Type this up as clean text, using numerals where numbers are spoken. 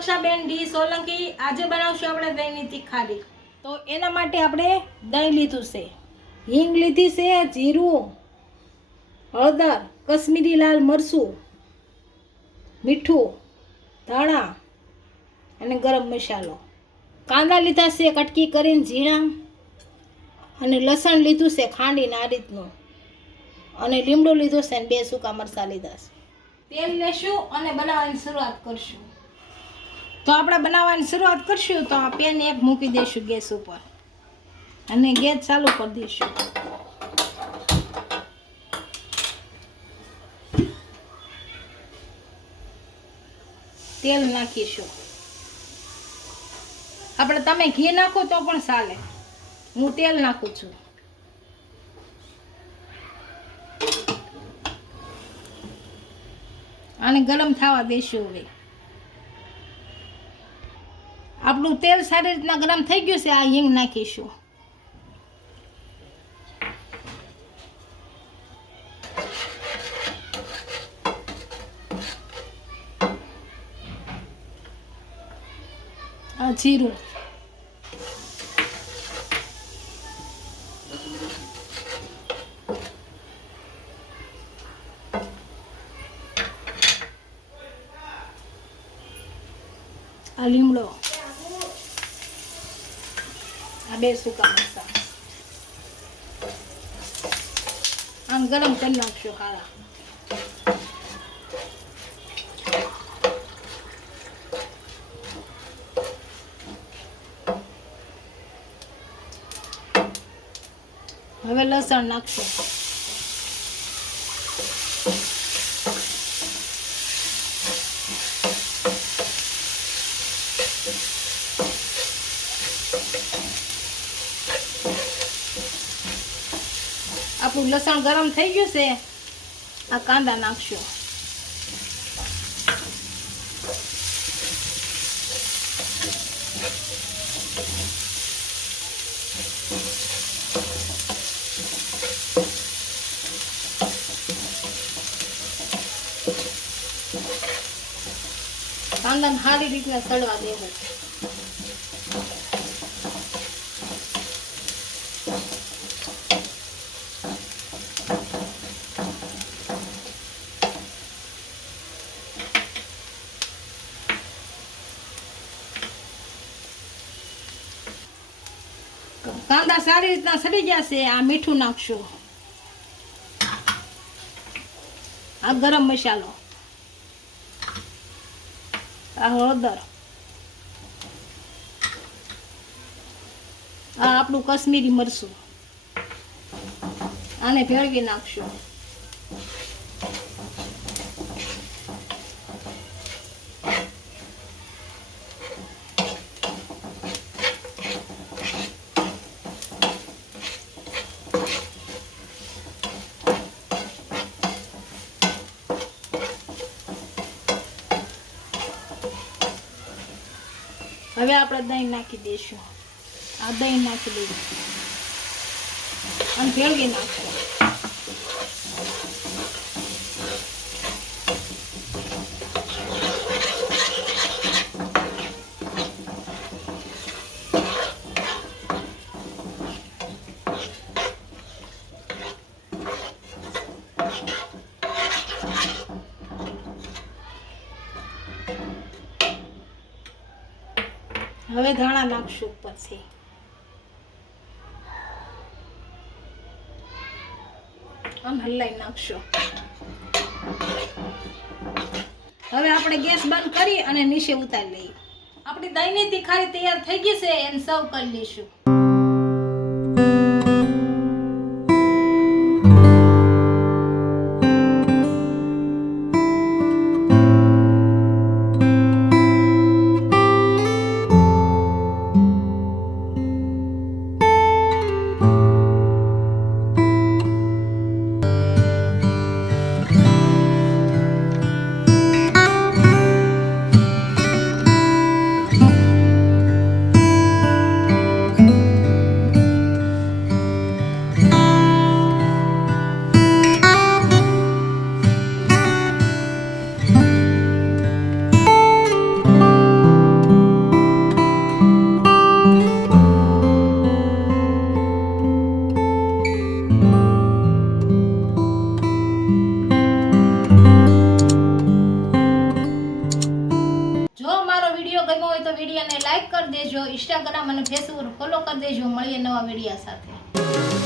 લક્ષાબેન D Solanki. આજે બનાવશું આપણે દહીંની તીખારી. તો એના માટે આપણે દહીં લીધું છે, હિંગ લીધી છે, જીરું, હળદર, કશ્મીરી લાલ મરચું, મીઠું, ધાણા અને ગરમ મસાલો. કાંદા લીધા છે કટકી કરીને ઝીણા, અને લસણ લીધું છે ખાંડીને આ રીતનું, અને લીમડો લીધો છે અને 2 સૂકા મરચાં લીધા છે. તેલ લેશું અને બનાવવાની શરૂઆત કરશું. તો આપણે બનાવવાની શરૂઆત કરશું તો આ પેન એક મૂકી દઈશું ગેસ ઉપર અને ગેસ ચાલુ કરી દઈશું. તેલ નાખીશું. આપણે તમે ઘી નાખો તો પણ ચાલે, હું તેલ નાખું છું. આને ગરમ થવા દઈશું. હવે આપણું તેલ સારી રીતના ગરમ થઈ ગયું છે. આ હિંગ નાખીશું. આ જીરું, આ લીમડો, આ 2 સૂકા મરચાં. આમ ગરમ કરી નાખશું ખારા. હવે લસણ નાખશું. આપણું લસણ ગરમ થઈ ગયું છે. આ કાંદા નાખશું. કાંદાને સારી રીતના સળવા દેવું. કાંદા સારી રીતના સડી ગયા છે. આ મીઠું નાખશું. આ ગરમ મસાલો, આ હળદર, આ આપણું કશ્મીરી મરચું. આને ભેળવી નાખશું. હવે આપણે દહીં નાખી દઈશું. આ દહીં નાખી દઈશું અને ભેળવી નાખશું. હવે ધાણા નાખશું ઉપરથી. આમ હલાઈ નાખશું. હવે આપણે ગેસ બંધ કરી અને નીચે ઉતારી લઈએ. આપણી દહીંની તીખારી તૈયાર થઈ ગઈ છે. એને સર્વ કરી લઈશું. વિડીયોને લાઈક કરી દેજો, ઇન્સ્ટાગ્રામ અને ફેસબુક ફોલો કરી દેજો. મળીએ નવા વિડીયો સાથે.